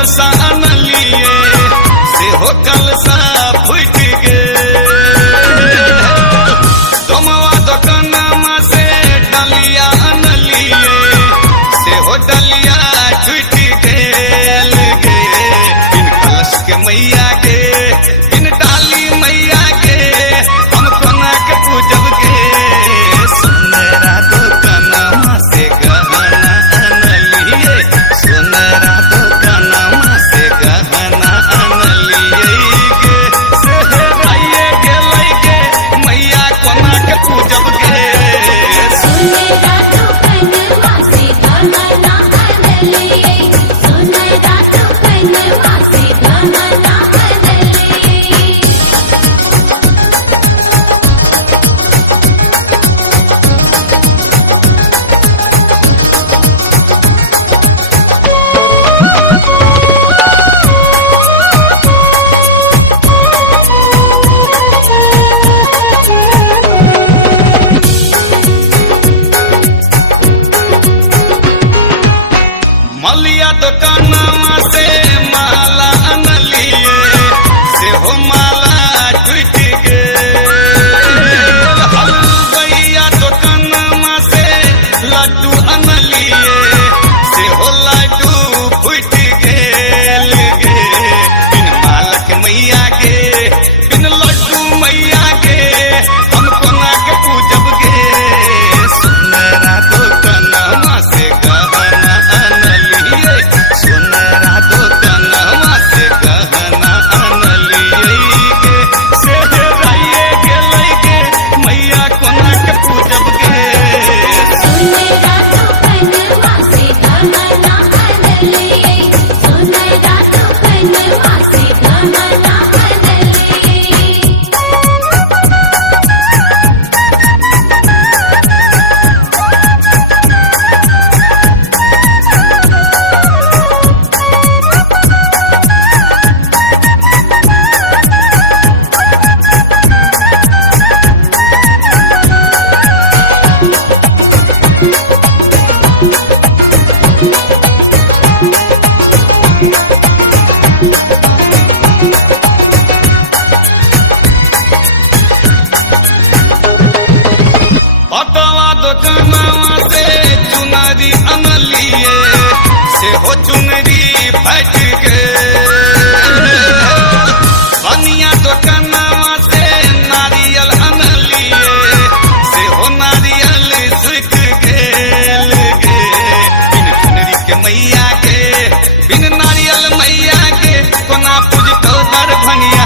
कलसा अनलिए से हो कलसा फूट गे दोमवा दुकानमा से डलिया अनलिए से हो डलिया छूट गेल गे बिन कलश के मैया गे बिन डाली मैया गे हम कोना के पूजब गे सोनरा दुकानमा से गहना अनलिए सोनरा दुकानमा से गहना अनलिए गे सेहराइए गेलै गे मैया कोना के पूजब गे सोनरा दुकानमा से गहना अनलिए सोनरा दुकानमा से गहना अनलिए मलिया दुकानमा से माला अनलिए से हो माला टूट गे हलवैया दुकानमा से लड्डू अनलिए से हो लड्डू फूट गेल गे बिन मालक मैया गे बिन लड्डू मैया गे हम कोना के पूजब गे सोनरा दुकानमा से गहना अनलिए सोनरा दुकानमा से गहना अनलिए गे सेहराइए गेलै गे मैया कोना के पूजब गे सोनरा दुकानमा से गहना अनलिए सोनरा दुकानमा से गहना अनलिए पटवा दुकानमा से चुनरी अनलिए से हो चुनरी फट गे बनिया दुकानमा से नारियल अनलिए से हो नारियल सूख गेल गे बिन चुनरी के मैया गे बिन नारियल मैया गे कोना पूजतो दरभंगिया